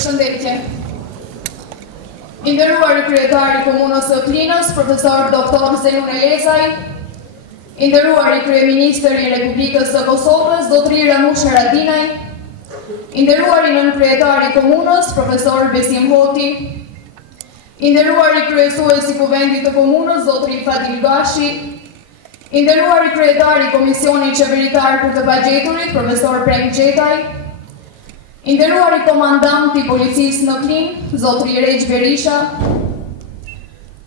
Përshëndetje. I nderuar kryetari i komunës së Klinës, profesor doktor Zenun Elezaj, i nderuar kryeministër i Republikës së Kosovës, zotëri Ramush Haradinaj, i nderuar nënkryetari i komunës, profesor Besim Hoti, i nderuar kryesuesi i kuvendit të komunës, zotëri Fadil Gashi, i nderuar kryetari i Komisionit Qeveritar për të Pagjeturit, profesor Prem Gjetaj, i nderuar komandanti i policisë në Klinë, zotëri Regj Berisha,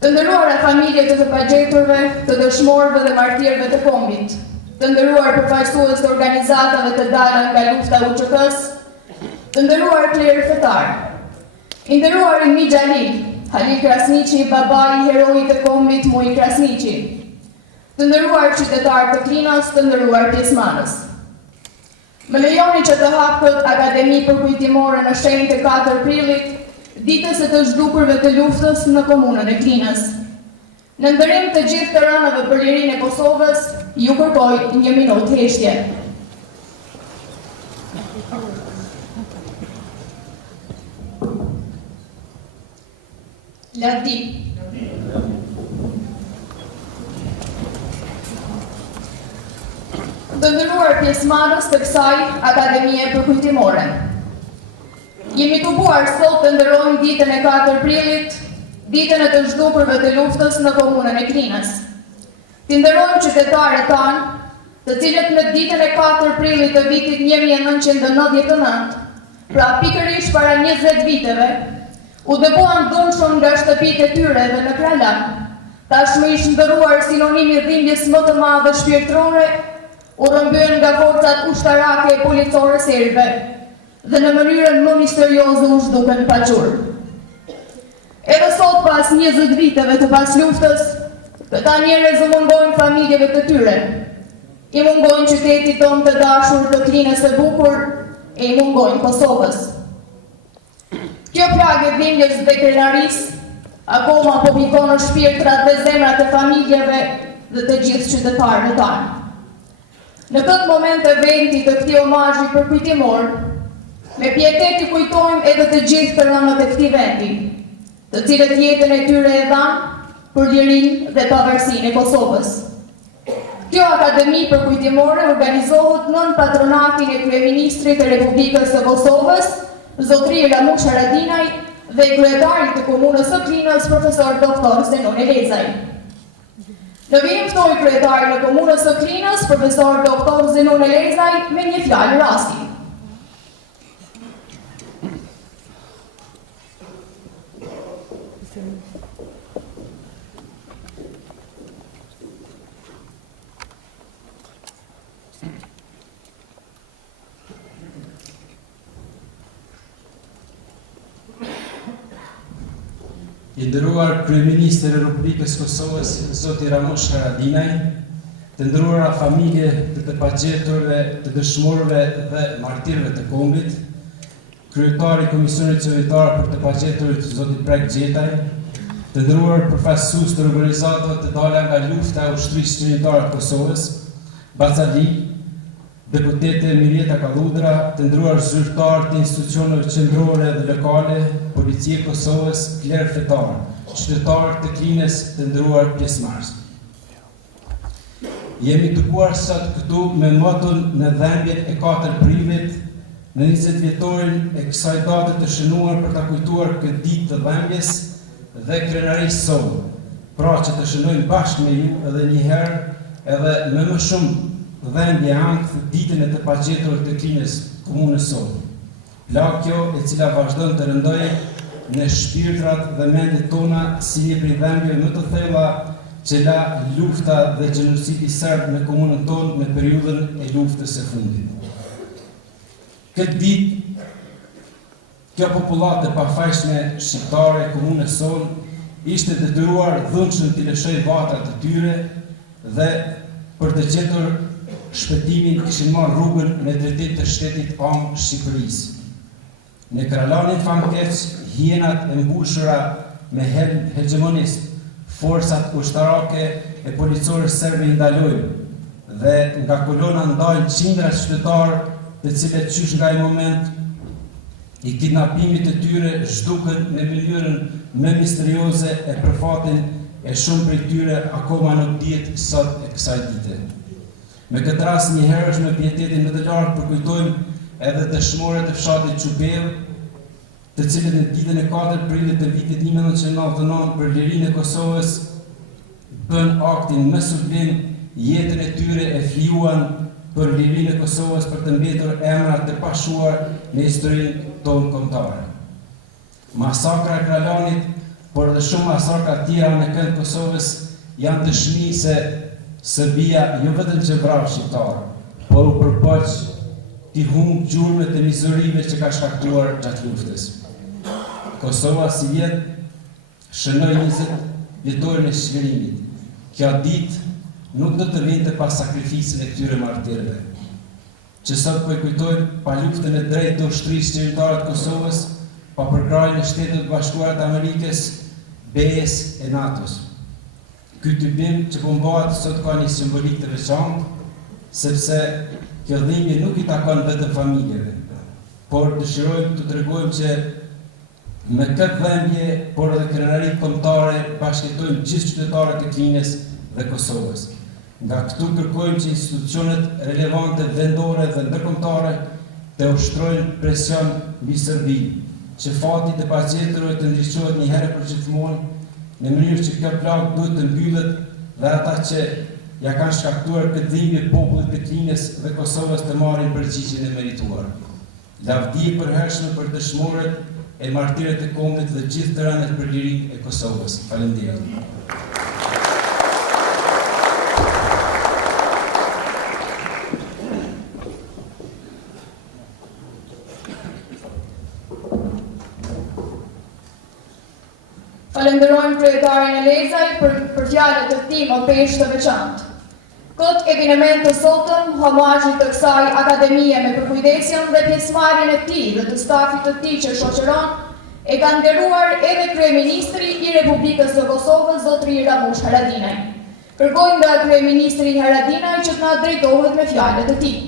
të nderuara familjet e të pagjeturve, të dëshmorëve dhe martirëve të kombit, të nderuar përfaqësues të organizatave të dalë nga lufta UÇK-s, të nderuar klerë fetar, i nderuar Mi Xhalil, Halil Krasniqi, babai i heroit të kombit Muj Krasniqi, të nderuar qytetarë të Klinës, të nderuar pjesëmarrës. Më lejoni që të hap këtë akademi përkujtimore në shenjë të 4 prillit, ditës së të zhdukurve të luftës në komunën e Klinës. Në ndërim të gjithë të rënave për lirinë e Kosovës, ju kërkoj 1 minutë heshtje. Ladi. të nderuar pjesëmarrës të kësaj akademie përkujtimore. Jemi të buar sot të nderojmë ditën e 4 prillit, ditën e të zhdukurve të luftës në komunën e Klinës. Të nderojmë qytetarët tanë, të cilët në ditën e 4 prillit të vitit 1999, pra pikërisht para 20 viteve, u dëbuan dëmshëm nga shtëpitë e tyre dhe në Kralan, tashmë ishë ndëruar sinonimi dhimbjes më të madhe shpirtërore, u rëmbyen nga forcat ushtarake e policore serbe dhe në mënyrën më misterioze u zhduken paqur. Edhe sot pas 20 viteve të pas luftës, këta njerëz u mungojnë familjeve të tyre, i mungojnë qytetit tonë të dashur të Klinës së bukur e i mungojnë Kosovës. Kjo plagë e dhimbjes dhe krenarisë akoma po pikon në shpirtrat dhe zemrat e familjeve dhe të gjithë qytetarëve tanë. Në këtë moment e vendit të këtij omazhi përkujtimor, me pietet i kujtojmë edhe të gjithë të rënët e këtij vendi, të cilët jetën e tyre e dhanë për lirinë dhe pavarësinë e Kosovës. Kjo akademi përkujtimore organizohet nën patronatin e kryeministrit të Republikës së Kosovës, Zotri Ramush Haradinaj, dhe kryetarit të komunës së Klinës, profesor doktor Zenone Lezaj. Në vijim ftoj kryetarin e komunës së Klinës, profesor doktor Zenone Lezaj, me një fjalë rasti. I nderuar kryeministër e Republikës Kosovës, zoti Ramush Haradinaj, të nderuara familje të pagjeturve, të dëshmorëve dhe martirëve të kombit, kryetari i Komisionit Qevetar për të pagjeturit, zoti Prek Gjetaj, të nderuar përfaqësues të organizatave të dalë nga lufta e ushtrisë qeveritare të Kosovës, Bacali, deputete Mirjeta Kalludra, të nderuar zyrtarë të institucioneve qendrore dhe lokale, Policia e Kosovës, klerë fetar, qytetarë të Klinës, të nderuar pjesëmarrës. Jemi të buar sot këtu me moton në dhembjet e 4 prillit, në 20 vjetorin e kësaj date të shënuar për ta kujtuar këtë ditë të dhembjes dhe krenarisë sonë, pra që të shënojmë bashkë me ju edhe një herë edhe me më shumë dhembje ankth ditën e të pagjeturit të Klinës, komunës sonë. Plagë e cila vazhdon të rëndojë në shpirtrat dhe mendet tona si një prej dhembjeve më të thella që la lufta dhe gjenocidi serb në komunën tonë në periudhën e luftës së fundit. Këtë ditë, kjo popullatë e pafajshme shqiptare e komunës sonë ishte detyruar dhunshëm t'i lëshojë vatrat e tyre dhe për të gjetur shpëtimin kishin marrë rrugën në drejtim të shtetit amë Shqipërisë. Në Kralanin famkeq, hienat e mbushura me hegemonist, forcat ushtarake e policorë serbe i ndalojnë dhe nga kolona ndajnë qindra qytetarë të cilët qysh nga i moment i kidnapimit të tyre zhduken në mënyrën më misterioze e për fatin e shumë prej tyre akoma nuk dihet sot e kësaj dite. Me këtë rast një herësh me pietetin më të lartë përkujtojmë edhe dëshmorët e fshatit Çubeu, të cilët në ditën e 4 prillit të vitit 1999 për lirinë e Kosovës bën aktin më sublim, jetën e tyre e flijuan për lirinë e Kosovës për të mbetur emra të pashuar në historinë tonë kombëtare. Masakra e Kralanit, por edhe shumë masakra tjera në kënd Kosovës janë dëshmi se Serbia jo vetëm që vrau shqiptarë, por u përpoq t'i humbë gjurmët e mizorive që ka shkaktuar gjatë luftës. Kosova si vjet shënoi 20 vjetorin e çlirimit. Kjo ditë nuk do të vinte pas sakrificën e këtyre martirëve, që sot po e kujtojmë pa luftën e drejtë të ushtrisë qeveritare të Kosovës, pa përkrajën e Shtetit Bashkuar të Amerikës, BE-s e NATO-s. Ky typim që po mbahet sot ka një simbolik të veçantë, sepse kjo dhimbje nuk i takon vetëm familjeve, por dëshirojmë të tregojmë që me këtë dhimbje, por edhe krenarit kombëtare, bashkëtojmë gjithë qytetarët e Klinës dhe Kosovës. Nga këtu kërkojmë që institucionet relevante vendore dhe ndërkombëtare të ushtrojnë presion mbi Serbinë, që fati të paqeturve të ndriçohet një herë për gjithmonë, në mënyrë që kjo plagë duhet të mbyllet dhe ata që ja kanë shkaktuar këtë dhimbje popullit të Klinës dhe Kosovës të marrin përgjigjen e merituar. Lavdi e përhershme për dëshmorët e martirët e kombit dhe gjithë të rëndet për lirinë e Kosovës. Faleminderit. Falenderojmë kryetarin e Lezaj për fjalët e tij më pesh të veçantë. Këtë eveniment të sotëm, homazhi të kësaj akademie me përkujdesjen dhe pjesëmarrjen e tij dhe të stafit të tij që shoqëron, e ka nderuar edhe kryeministri i Republikës së Kosovës, zotri Ramush Haradinaj. Kërkojmë nga kryeministri Haradinaj që të na drejtohet me fjalët e tij.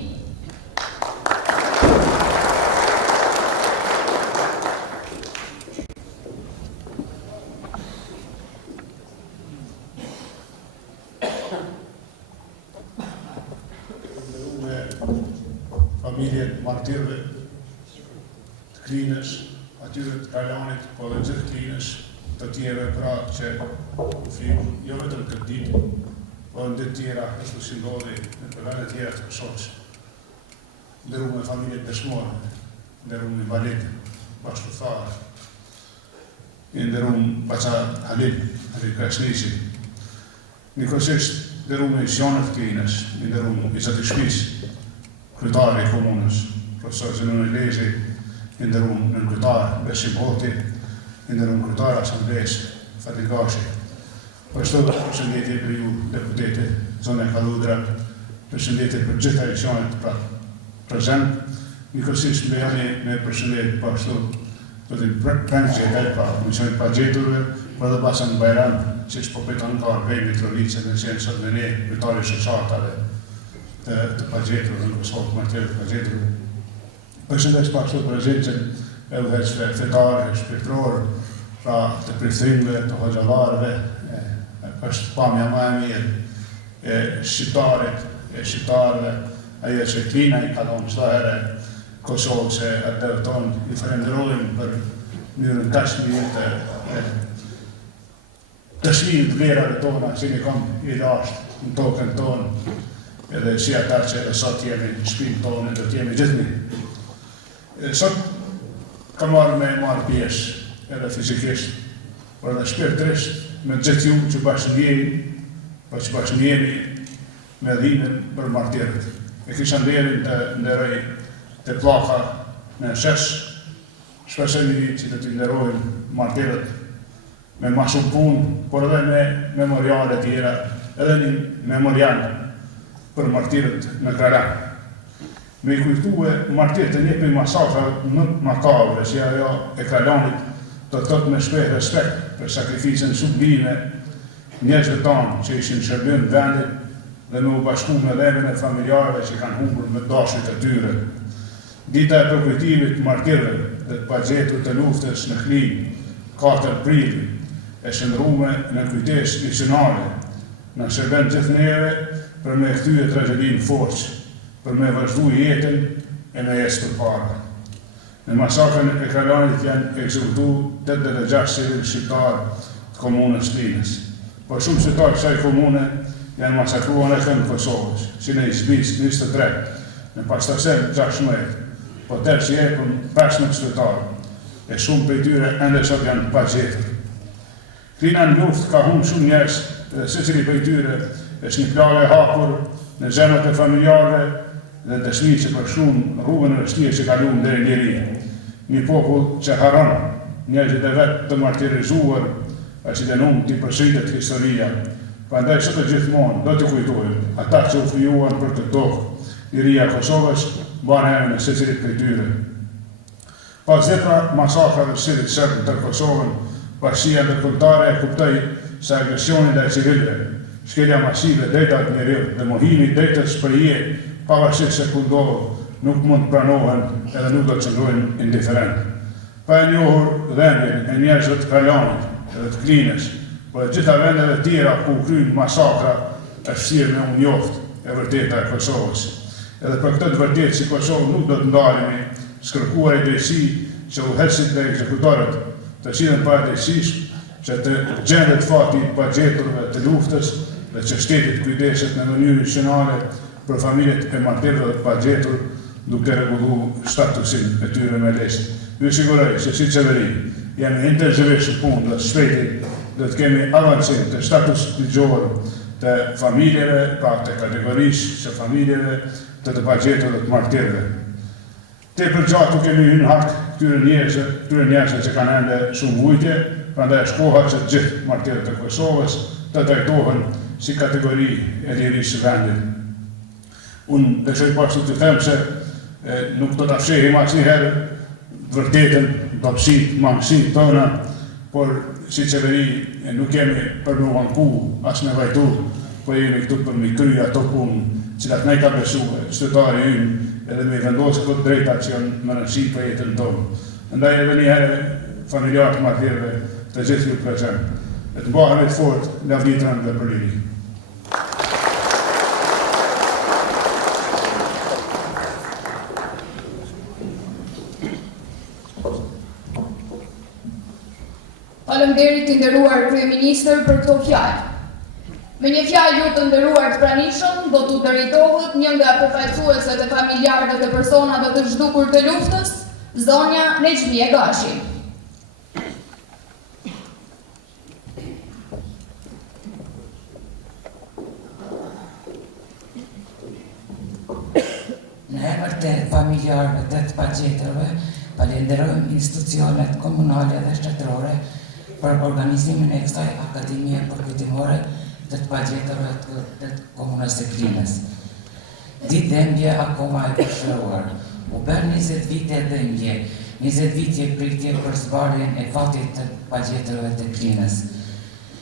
Familjet martirëve të Klinës, atyre të Kalanit, po dhe gjithë Klinës, të tjere pra që u fliku, jo vetëm këtë ditë, po në ditë tjera, ashtu si ndodhi në përvene tjera të Kosovës. Nderuar me familjet dëshmore, nderuar me valetë, bashkëthare, nderuar baqa Halil Krasniqi, njëkohësisht nderuar me misionet të Klinës, nderuar i zoti shpisë, kryetari i komunës, profesor Zenon Lezi, nderuar nënkryetari Besim Hoti, nderuar kryetari asamblesë Fatih Gashi. Përshëndetje përshëndetje për ju deputete, zona e Kalludra, përshëndetje për gjitha emisionet prezent, njëkohësisht mbejani me përshëndetje po ashtu do të prangje pa misionet pa gjeturve, por edhe Basan Bajram, që po priton ka vend Mitrovice në qenë sot me ne, kryetari shoqatave të pagjetur në Kosovë, martirë të pagjetur. Përshëndes pa ashtu prezencën e udhëheqësve fetar, shpirtëror, pra të prithrimve, të hoxhallarëve, është pamja më e mirë e shqiptarit, e shqiptarëve, ajo që Klina i ka dhënë çdo herë Kosovë që atë tonë i falenderojmë për mënyrën tashmëri të shlinë të vlerave tona që ne kam i dashur në tokën tonë, edhe si ata që edhe sot jemi në shpinë tonë dhe të jemi gjithmi. Sot kam marrë pjesë edhe fizikisht, por edhe shpirtërisht me gjithë ju që bashkëndjeni, po që bashkëndjeni me dhimbjen për martirët. E kisha nderin të nderoj të pllaka në shesh, shpesh një ditë që të nderojnë martirët me ma shumë punë, por edhe me memoriale tjera, edhe një memorial për martirët në Kraran. Me i kujtue martirët e një për masakrave më makabre, që ajo e Kralanit do të thotë me shpejt respekt për sakrificën sublime njerëzve tanë që ishin shërbim vendit dhe me u bashku me dhemën e familjarëve që kanë humbur me dashrit e tyre. Dita e përkujtimit martirëve dhe të pagjetur të luftës në Klinë, 4 prilli, e shëndrume në kujtesë misionare, në shërben gjithë neve për me kthye tragedinë forcë, për me vazhdu jetën e me jesë përpara. Në masakrën e Kralanit janë ekzekutu 86 civil shqiptar të komunës Klinës. Por shumë qytetarë kësaj komune janë masakruar edhe në Kosovës, si në Izbis 23, në Pastasel 16, po tërë që jepën 15 qytetarë, e shumë prej tyre ende sot janë pagjetur. Klina në luft ka humbur shumë njerëz dhe secili prej tyre është një plagë e hapur në zemrat e familjarëve dhe dëshmi që për shumë rrugën e vështirë që kaluam deri në liri. Një popull që haron njerëzit e vetë të martirizuar, që dënon të përsëritet historia. Prandaj sot e gjithmonë do të kujtojmë ata që u frijuan për të tokë. Liria e Kosovës mban emrin e secilit prej tyre. Pas 10 masakrave të cilit serb në Kosovën, Bashkia ndërkombëtare e kuptoi se agresioni ndaj civilëve, shkelja masive drejtat njerëzit dhe mohimi drejtës për jetë, pavarësisht se ku ndodh, nuk mund të pranohen edhe nuk do të qëndrojnë indiferent. Pa e njohur dhembjen e njerëzve të Kalanit edhe të Klinës, por e gjitha vendeve tjera ku u kryen masakra, është thirrë me unë njoftë e vërteta e Kosovës. Edhe për këtë të vërtetë që Kosovë nuk do të ndalemi, shkërkuar i drejtësi që udhëheqësit dhe ekzekutorët të qinen paradrejtësisht, që të gjendet fati i pagjeturve të luftës dhe që shtetit kujdeset në mënyrë racionale për familjet e martirëve dhe të pagjetur, duke rregullu statusin e tyre me lesht. Ju siguroj se si qeveri jemi intensivisht në punë dhe shpejti dhe të kemi avancim të status ligjor të familjeve, pra të kategorisë që familjeve të pagjetur dhe të martirëve. Te përgjatu kemi hyrë hak këtyre njerëzve që kanë ende shumë vujtje, prandaj është koha që të gjithë martirët e Kosovës të trajtohen si kategori e lirisë së vendit. Unë dëshoj pashtu të them se nuk do ta fshehim asnjëherë vërtetën, dobësitë, mangësitë tona, por si qeveri nuk jemi për me vanku, as me vajtu, po jemi këtu për me kry ato punë cilat ne ka besuar qytetari ynë, edhe me vendosë këto drejta që janë më rëndësi për jetën tonë. Ndaj edhe një herë familjarët martirëve të gjithë ju prezent, e të mbahemi të fortë lavditrën dhe për liri. Faleminderit të nderuar kryeministër për këto fjalë. Me një fjalë ju të nderuar të pranishëm, do t'u drejtohet një nga përfaqësueset e familjarëve të personave të zhdukur të luftës, zonja Nexhmie Gashi. Në emër të familjarëve të pagjeturve, falenderojmë institucionet komunale dhe shtetërore për organizimin e kësaj akademie përkujtimore të pagjeturve të komunës së Klinës. Ditë dhembje akoma e përshëruar. U bën 20 vite dhembje, 20 vite pritje për zbarjen e fatit të pagjeturve të Klinës.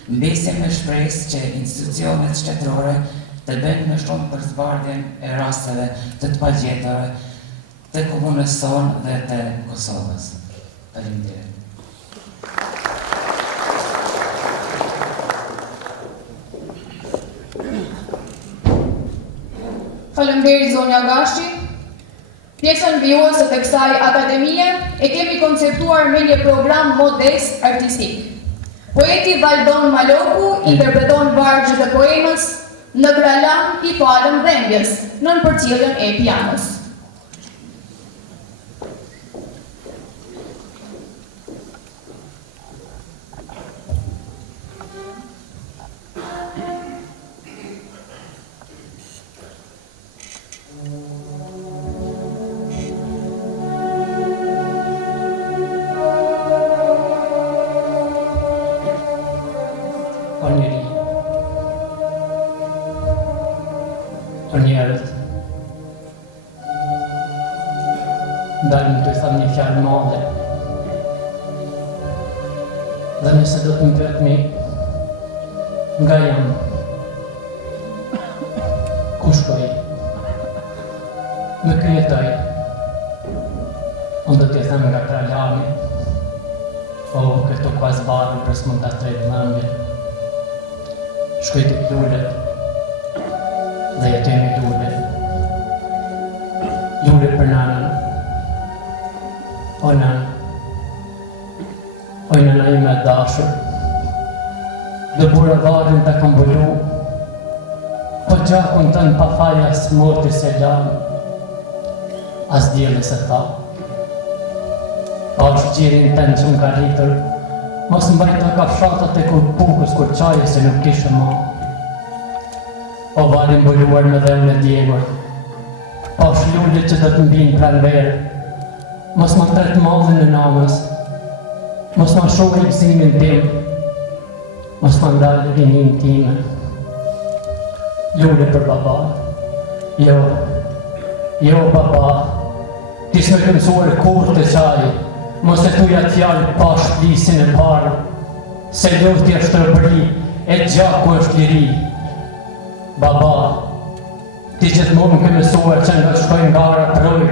Mbesim me shpresë që institucionet shtetërore të bëjnë më shumë për zbardhjen e rasteve të pagjeturve të komunës sonë dhe të Kosovës. Faleminderit. Faleminderit zonja Gashi. Pjesën vijuese të kësaj akademie e kemi konceptuar me një program modest artistik. Poeti Valdon Maloku interpreton vargjet e poemës Në kralam i palëm dhembjes, nën përcjelljen e pianos. Njerët dalëm të thëmë një fjalë madhe dhe nëse do të më pyetni nga jam ku shkoj me kryetoj unë do t'ju them nga kralami këto kuaz barën për s'mund t'a trejtë mëndje shkoj të Lullet dhe jetemi Lullet për nanën. O nanë, o nëna ime e dashur, dhe bura varin të kam bulu, po gjakun tënë pa faja s'moti se lanë, as djeli se tha. Pa është gjirin tënë që m'ka rritur, mos mbajta ka fshatat e kur pukës kur qaje se nuk kishë ma. O varin buluar me dhe unë e djegur, pa është Lullit që do të mbinë pranverë, mos ma tretë madhin në namës, mos ma shohë i gëzimin tim, mos ma ndalë rinin time. Lullit për baba, jo baba, ti s'me të mësuar kur të qaj, mos e tuja t'jallë pash lisin e parë, se luftja është rëbëri, e gjaku është liri. Baba, ti gjithmonë ke mësuar që nga shkojnë gara proj,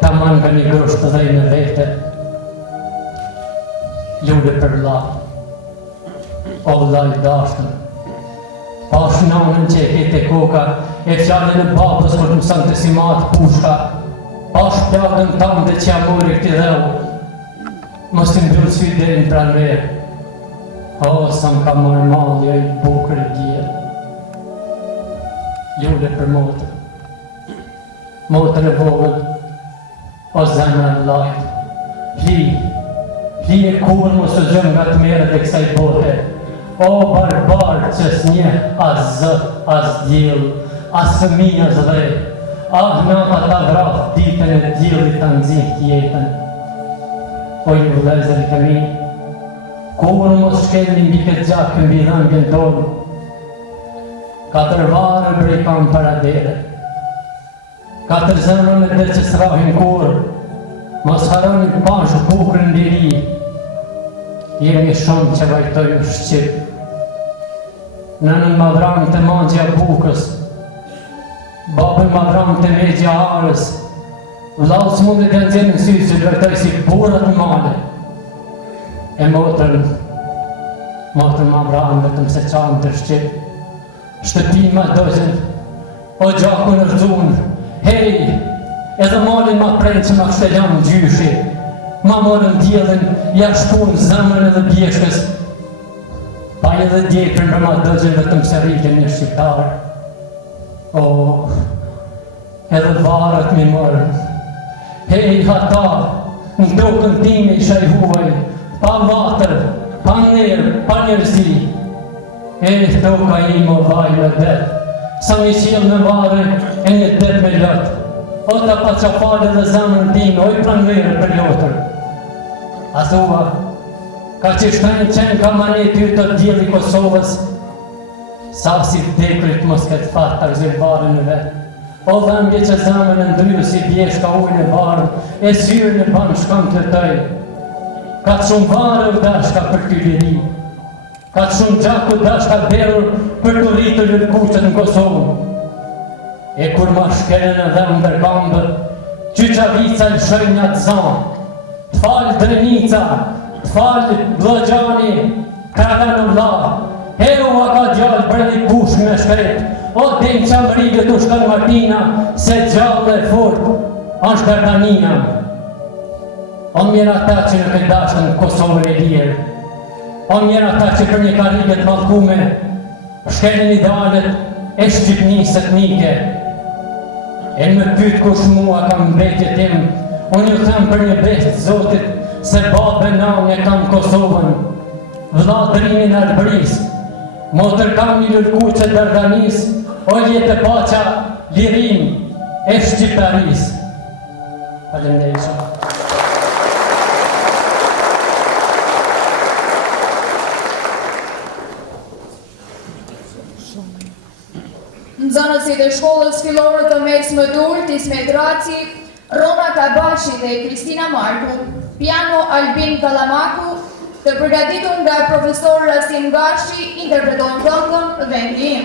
ta man nga një grusht dhe i në vete. Lullit për la, o la i dashtën, Pash nanën që e kete koka, e fjallën e babës për të mësën të si matë pushka. Pash plagën tamë dhe që ja mori këti dheu, mos të mbyllë sy dhe në pranverë. O, sa më ka marrë malli o i bukër i dje. Lule për motër. Motër e vogël, o zemra në lajtë. Fli e kur mos të gjëmë nga të merët e kësaj bote. O barbarë që s'nje as zët, as djel, as fëmi, as dhe. Ah, nata ta vrafë ditën e djelit të nëzikë jetën. O ju vlezër i këmi, kur mos shkelni mbi këtë gjakë mbi dhëngën tonë. Katër varë brej kam paradere. Katër zemrën e dhe që s'rahin kur, mos haroni pash bukrën diri. Jemi shumë që vajtojnë shqip. Nënën ma vranë të magja bukës, babën ma vranë të megja arës, vlau s'mundet e nëzjenë në sy që vajtoj si burat në male. E motër ma vranë vetëm se qanë të shqip. Shtëpi ma dojën, o gjaku në rëzunë, hej, edhe malin ma prejnë që ma kështeljan në gjyshi. Ma morën djelën, ja shpunë zemrën edhe bjeshkës. Pa edhe djekën për ma dëgjën vetëm se rritën një shqiptarë. O, edhe varët mi morën. Hej, hata, në tokën time isha i huaj, pa vatër, pa nërë, pa njërzi. Toka im o vaj me det, sa mi qilë me varë e një det me lëtë. O ta pa qafale dhe zemrën time, o i pranverë për lotër. A thua, ka që shtajnë qenë ka mani ty të djeli Kosovës, sa si vdekrit mos këtë fatë të rëzirë varën e vetë. O dhembje që zemrën e ndryë si bjeshka ujnë e varën, e syrën e banë shkam të tëj. Ka të shumë varë u dashka për ty liri, ka të shumë gjaku dashka berur për të rritë lërkuqët në Kosovë. E kur ma shkelen e dhe më dërkambët, qyqavica lë shëjnë atë zanë, t'falë Drenica, t'falë Vlojani, kraga në vla, hero a ka gjallë brendit bush me shkret, o denjë qa më rrigët u shkanë Martina, se gjallë e fort, është Bertanina. O mjera ta që në këtë dashën Kosovën e lirë, o mjera ta që për një karigët malkume, shkelin idealet e shqipnisë etnike. E në pytë kush mua kam mbetje tim, unë ju them për një bestë zotit, se babë nanë e kam Kosovën, vla drimin e brisë, motër kam një lërkuqe dërdanis, o jetë paqa lirin e shqiparis. Faleminderit shumë. Nxënësit e shkollës fillore të mesme Durt, Ismet Raci, Rona Kabashi dhe Kristina Marku, piano Albin Kalamaku, të përgatitur nga profesor Rasim Gashi, interpretojnë këngën Vendi Im.